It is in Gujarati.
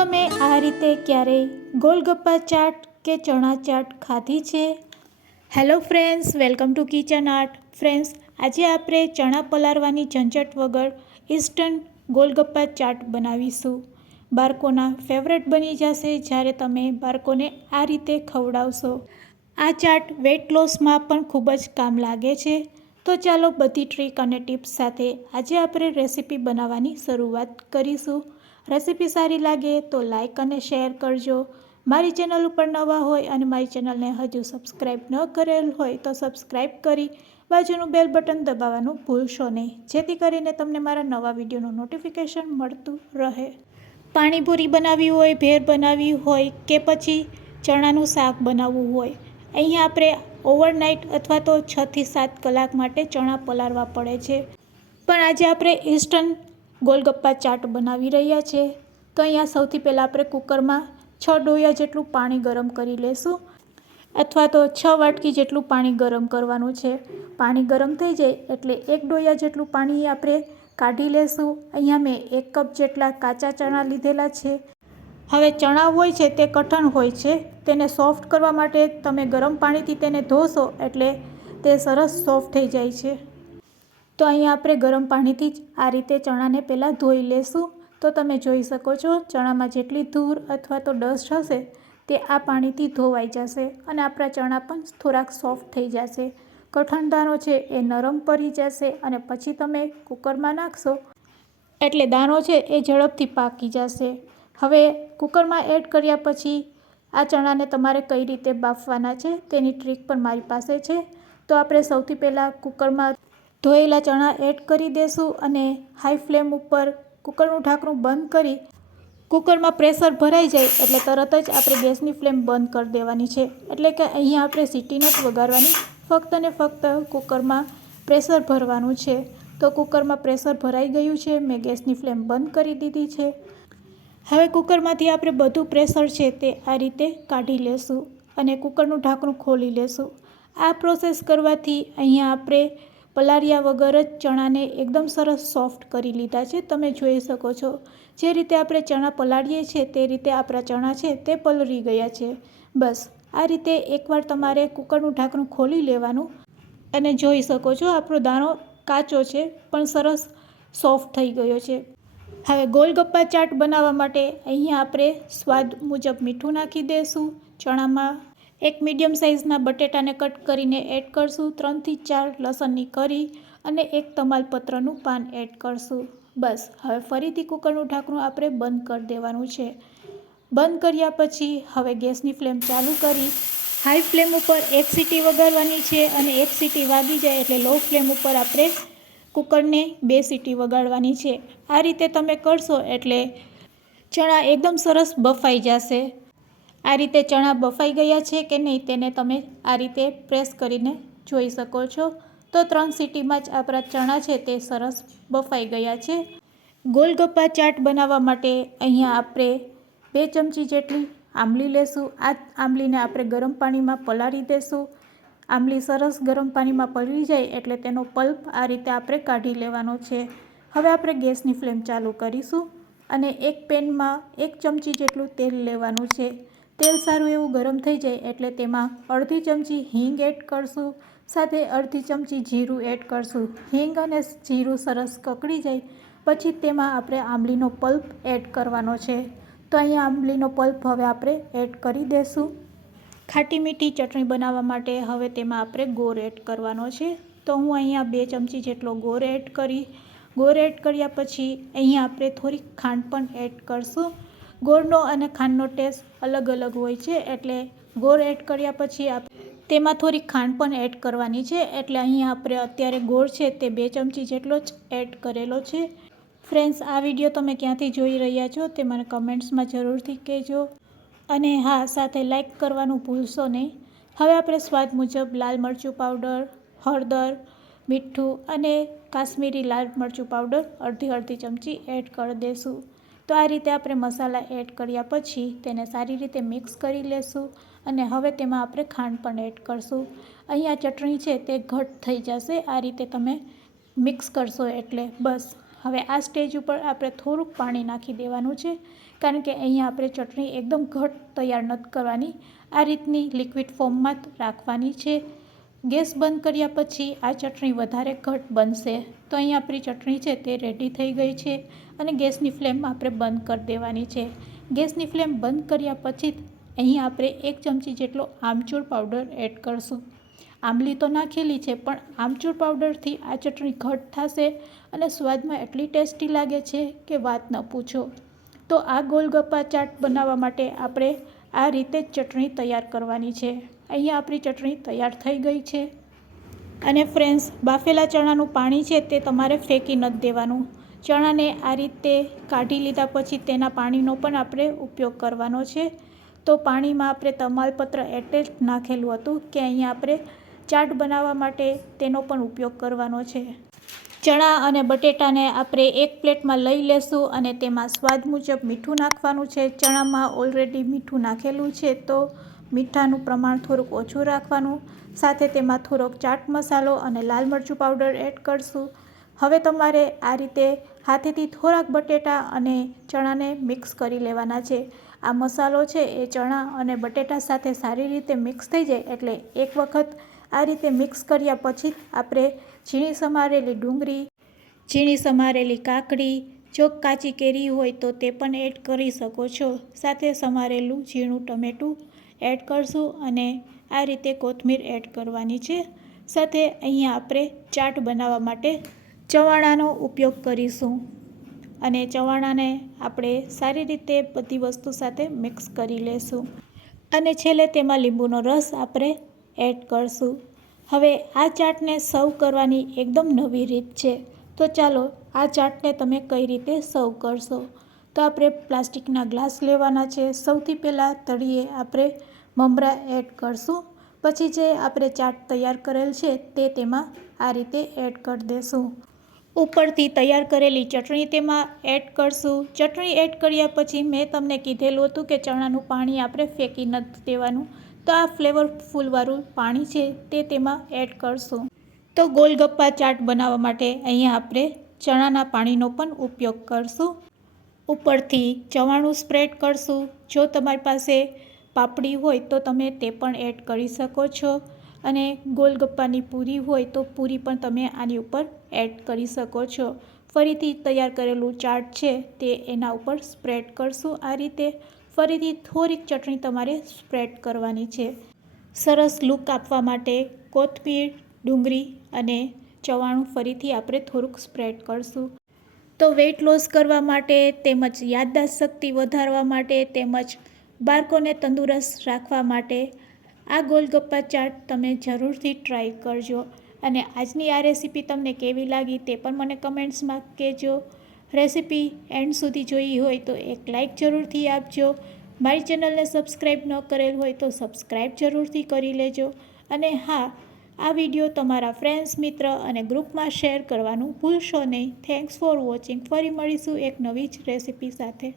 શું તમે આ રીતે ક્યારેય ગોલગપ્પા ચાટ કે ચણા ચાટ ખાધી છે? Hello friends, welcome to kitchen art. Friends, આજે આપણે ચણા પલાળવાની ઝંઝટ વગર ઇન્સ્ટન્ટ ગોલગપ્પા ચાટ બનાવીશું. બાળકોના ફેવરેટ બની જશે જ્યારે તમે બાળકોને આ રીતે ખવડાવશો. આ ચાટ વેઇટ લોસમાં પણ ખૂબ જ કામ લાગે છે. તો ચાલો બધી ટ્રીક અને ટિપ્સ સાથે આજે આપણે રેસીપી બનાવવાની શરૂઆત કરીશું. રેસીપી સારી લાગે તો લાઇક અને શેર કરજો. મારી ચેનલ ઉપર નવા હોય અને મારી ચેનલને હજુ સબસ્ક્રાઈબ ન કરેલ હોય તો સબસ્ક્રાઈબ કરી બાજુનું બેલ બટન દબાવવાનું ભૂલશો નહીં, જેથી કરીને તમને મારા નવા વિડીયોનું નોટિફિકેશન મળતું રહે. પાણીપુરી બનાવવી હોય, ભેળ બનાવવી હોય કે પછી ચણાનું શાક બનાવવું હોય, અહીંયા આપણે ઓવરનાઇટ અથવા તો 6 થી 7 કલાક માટે ચણા પલાળવા પડે છે. પણ આજે આપણે ઇન્સ્ટન્ટ ગોલગપ્પા ચાટ બનાવી રહ્યા છે. તો અહીંયા સૌથી પહેલાં આપણે કુકરમાં 6 ડોયા જેટલું પાણી ગરમ કરી લેશું, અથવા તો 6 વાટકી જેટલું પાણી ગરમ કરવાનું છે. પાણી ગરમ થઈ જાય એટલે 1 ડોયા જેટલું પાણી આપણે કાઢી લેશું. અહીંયા મેં 1 કપ જેટલા કાચા ચણા લીધેલા છે. હવે ચણા હોય છે તે કઠણ હોય છે, તેને સોફ્ટ કરવા માટે તમે ગરમ પાણીથી તેને ધોશો એટલે તે સરસ સોફ્ટ થઈ જાય છે. તો અહીંયા આપણે ગરમ પાણીથી જ આ રીતે ચણાને પહેલાં ધોઈ લેશું. તો તમે જોઈ શકો છો ચણામાં જેટલી ધૂળ અથવા તો ડસ્ટ હશે તે આ પાણીથી ધોવાઈ જશે અને આપણા ચણા પણ થોડાક સોફ્ટ થઈ જશે. કઠણ દાણો છે એ નરમ પડી જશે અને પછી તમે કુકરમાં નાખશો એટલે દાણો છે એ ઝડપથી પાકી જશે. હવે કુકરમાં એડ કર્યા પછી આ ચણાને તમારે કઈ રીતે બાફવાના છે તેની ટ્રીક પણ મારી પાસે છે. તો આપણે સૌથી પહેલાં કુકરમાં ધોયેલા ચણા એડ કરી દઈશું અને હાઈ ફ્લેમ ઉપર કુકરનું ઢાંકણું બંધ કરી કુકરમાં પ્રેશર ભરાઈ જાય એટલે તરત જ આપણે ગેસની ફ્લેમ બંધ કરી દેવાની છે. એટલે કે અહીંયા આપણે સીટી નથી વગાડવાની, ફક્ત ને ફક્ત કુકરમાં પ્રેશર ભરવાનું છે. તો કુકરમાં પ્રેશર ભરાઈ ગયું છે, મેં ગેસની ફ્લેમ બંધ કરી દીધી છે. હવે કુકરમાંથી આપણે બધું પ્રેશર છે તે આ રીતે કાઢી લેશું અને કુકરનું ઢાંકણું ખોલી લેશું. આ પ્રોસેસ કરવાથી અહીંયા આપણે પલાળ્યા વગર જ ચણાને એકદમ સરસ સોફ્ટ કરી લીધા છે. તમે જોઈ શકો છો જે રીતે આપણે ચણા પલાળીએ છીએ તે રીતે આપણા ચણા છે તે પલળી ગયા છે. બસ આ રીતે એકવાર તમારે કુકરનું ઢાંકણું ખોલી લેવાનું અને જોઈ શકો છો આપણો દાણો કાચો છે પણ સરસ સોફ્ટ થઈ ગયો છે. હવે ગોલગપ્પા ચાટ બનાવવા માટે અહીંયા આપણે સ્વાદ મુજબ મીઠું નાખી દઈશું. ચણામાં 1 મીડિયમ સાઇઝના બટેટાને કટ કરીને એડ કરશું, 3 થી 4 લસણની કળી અને 1 તમાલપત્રનું પાન એડ કરશું. બસ હવે ફરીથી કુકરનું ઢાંકણું આપણે બંધ કરી દેવાનું છે. બંધ કર્યા પછી હવે ગેસની ફ્લેમ ચાલુ કરી હાઈ ફ્લેમ ઉપર 1 સીટી વગાડવાની છે અને 1 સીટી વાગી જાય એટલે લો ફ્લેમ ઉપર આપણે કુકરને 2 સીટી વગાડવાની છે. આ રીતે તમે કરશો એટલે ચણા એકદમ સરસ બફાઈ જશે. આ રીતે ચણા બફાઈ ગયા છે કે નહીં તેને તમે આ રીતે પ્રેસ કરીને જોઈ શકો છો. તો 3 સીટીમાં જ આપણા ચણા છે તે સરસ બફાઈ ગયા છે. ગોલગપ્પા ચાટ બનાવવા માટે અહીંયા આપણે 2 ચમચી જેટલી આંબલી લેશું. આ આંબલીને આપણે ગરમ પાણીમાં પલાળી દેશું. આંબલી સરસ ગરમ પાણીમાં પલળી જાય એટલે તેનો પલ્પ આ રીતે આપણે કાઢી લેવાનો છે. હવે આપણે ગેસની ફ્લેમ ચાલુ કરીશું અને એક પેનમાં 1 ચમચી જેટલું તેલ લેવાનું છે. તેલ સારું એવું ગરમ થઈ જાય એટલે તેમાં અડધી ચમચી હિંગ એડ કરશું, સાથે અડધી ચમચી જીરું એડ કરશું. હિંગ અને જીરું સરસ કકળી જાય પછી તેમાં આપણે આંબલીનો પલ્પ એડ કરવાનો છે. તો અહીંયા આંબલીનો પલ્પ હવે આપણે એડ કરી દઈશું. ખાટી મીઠી ચટણી બનાવવા માટે હવે તેમાં આપણે ગોળ એડ કરવાનો છે. તો હું અહીંયા 2 ચમચી જેટલો ગોળ એડ કર્યા પછી અહીંયા આપણે થોડીક ખાંડ પણ એડ કરશું. ગોળનો અને ખાંડનો ટેસ્ટ અલગ અલગ હોય છે એટલે ગોળ એડ કર્યા પછી તેમાં થોડી ખાંડ પણ એડ કરવાની છે. એટલે અહીંયા આપણે અત્યારે ગોળ છે તે 2 ચમચી જેટલો જ એડ કરેલો છે. ફ્રેન્ડ્સ, આ વિડીયો તમે ક્યાંથી જોઈ રહ્યા છો તે મને કમેન્ટ્સમાં જરૂરથી કહેજો અને હા, સાથે લાઈક કરવાનું ભૂલશો નહીં. હવે આપણે સ્વાદ મુજબ લાલ મરચું પાવડર, હળદર, મીઠું અને કાશ્મીરી લાલ મરચું પાવડર અડધી ચમચી એડ કરી દઈશું. તો આ રીતે આપણે મસાલા એડ કર્યા પછી તેને સારી રીતે મિક્સ કરી લેશું અને હવે તેમાં આપણે ખાંડ પણ એડ કરશું. અહીંયા ચટણી છે તે ઘટ થઈ જશે આ રીતે તમે મિક્સ કરશો એટલે. બસ હવે આ સ્ટેજ ઉપર આપણે થોડુંક પાણી નાખી દેવાનું છે, કારણ કે અહીંયા આપણે ચટણી એકદમ ઘટ તૈયાર નથી કરવાની, આ રીતની લિક્વિડ ફોર્મમાં રાખવાની છે. ગેસ બંધ કર્યા પછી આ ચટણી વધારે ઘટ બનશે. તો અહીંયા આપણી ચટણી છે તે રેડી થઈ ગઈ છે અને ગેસની ફ્લેમ આપણે બંધ કરી દેવાની છે. ગેસની ફ્લેમ બંધ કર્યા પછી અહીં આપણે 1 ચમચી જેટલો આમચૂર પાવડર એડ કરશું. આંબલી તો નાખેલી છે, પણ આમચૂર પાવડરથી આ ચટણી ઘટ થશે અને સ્વાદમાં એટલી ટેસ્ટી લાગે છે કે વાત ન પૂછો. તો આ ગોલગપ્પા ચાટ બનાવવા માટે આપણે આ રીતે જ ચટણી તૈયાર કરવાની છે. અહીંયા આપણી ચટણી તૈયાર થઈ ગઈ છે. અને ફ્રેન્ડ્સ, બાફેલા ચણાનું પાણી છે તે તમારે ફેંકી નથી દેવાનું. ચણાને આ રીતે કાઢી લીધા પછી તેના પાણીનો પણ આપણે ઉપયોગ કરવાનો છે. તો પાણીમાં આપણે તમાલપત્ર એટલે જ નાખેલું હતું કે અહીંયા આપણે ચાટ બનાવવા માટે તેનો પણ ઉપયોગ કરવાનો છે. ચણા અને બટેટાને આપણે એક પ્લેટમાં લઈ લેશું અને તેમાં સ્વાદ મુજબ મીઠું નાખવાનું છે. ચણામાં ઓલરેડી મીઠું નાખેલું છે, તો મીઠાનું પ્રમાણ થોડુંક ઓછું રાખવાનું. સાથે તેમાં થોડોક ચાટ મસાલો અને લાલ મરચું પાવડર એડ કરશું. હવે તમારે આ રીતે હાથેથી થોડાક બટેટા અને ચણાને મિક્સ કરી લેવાના છે. આ મસાલો છે એ ચણા અને બટેટા સાથે સારી રીતે મિક્સ થઈ જાય એટલે એક વખત આ રીતે મિક્સ કર્યા પછી આપણે ઝીણી સમારેલી ડુંગળી, ઝીણી સમારેલી કાકડી, જો કાચી કેરી હોય તો તે પણ એડ કરી શકો છો. સાથે સમારેલું ઝીણું ટમેટું એડ કરશું અને આ રીતે કોથમીર એડ કરવાની છે. સાથે અહીંયા આપણે ચાટ બનાવવા માટે ચવાણાનો ઉપયોગ કરીશું અને ચવાણાને આપણે સારી રીતે બધી વસ્તુ સાથે મિક્સ કરી લેશું અને છેલ્લે તેમાં લીંબુનો રસ આપણે એડ કરશું. હવે આ ચાટને સર્વ કરવાની એકદમ નવી રીત છે. તો ચાલો આ ચાટને તમે કઈ રીતે સર્વ કરશો. તો આપણે પ્લાસ્ટિકના ગ્લાસ લેવાના છે. સૌથી પહેલાં તળિયે આપણે મમરા એડ કરશું. પછી જે આપણે ચાટ તૈયાર કરેલ છે તે તેમાં આ રીતે એડ કરી દેશું. ઉપરથી તૈયાર કરેલી ચટણી તેમાં એડ કરશું. ચટણી એડ કર્યા પછી મેં તમને કીધેલું હતું કે ચણાનું પાણી આપણે ફેંકી નથી દેવાનું, તો આ ફ્લેવરફુલવાળું પાણી છે તે તેમાં એડ કરશું. તો ગોલગપ્પા ચાટ બનાવવા માટે અહીંયા આપણે ચણાના પાણીનો પણ ઉપયોગ કરશું. ઉપરથી ચવાણું સ્પ્રેડ કરશું. જો તમારી પાસે પાપડી હોય તો તમે તે પણ એડ કરી શકો છો અને ગોલગપ્પાની પૂરી હોય તો પૂરી પણ તમે આની ઉપર એડ કરી શકો છો. ફરીથી તૈયાર કરેલું ચાટ છે તે એના ઉપર સ્પ્રેડ કરશું. આ રીતે ફરીથી થોડીક ચટણી તમારે સ્પ્રેડ કરવાની છે. સરસ લુક આપવા માટે કોથમીર, ડુંગળી અને ચવાણું ફરીથી આપણે થોડુંક સ્પ્રેડ કરશું. તો વેઇટ લોસ કરવા માટે તેમજ યાદદાસ્ત શક્તિ વધારવા માટે તેમજ બાળકોને તંદુરસ્ત રાખવા માટે આ ગોલગપ્પા ચાટ તમે જરૂરથી ટ્રાય કરજો. અને આજની આ રેસીપી તમને કેવી લાગી તે પણ મને કમેન્ટ્સમાં કહેજો. રેસીપી એન્ડ સુધી જોઈ હોય તો એક લાઇક જરૂરથી આપજો. મારી ચેનલને સબસ્ક્રાઈબ ન કરેલ હોય તો સબસ્ક્રાઈબ જરૂરથી કરી લેજો. અને હા, આ વિડીયો તમારા ફ્રેન્ડ્સ, મિત્ર અને ગ્રુપમાં શેર કરવાનું ભૂલશો નહીં. Thanks for watching. ફરી મળીશું એક નવી જ રેસીપી સાથે.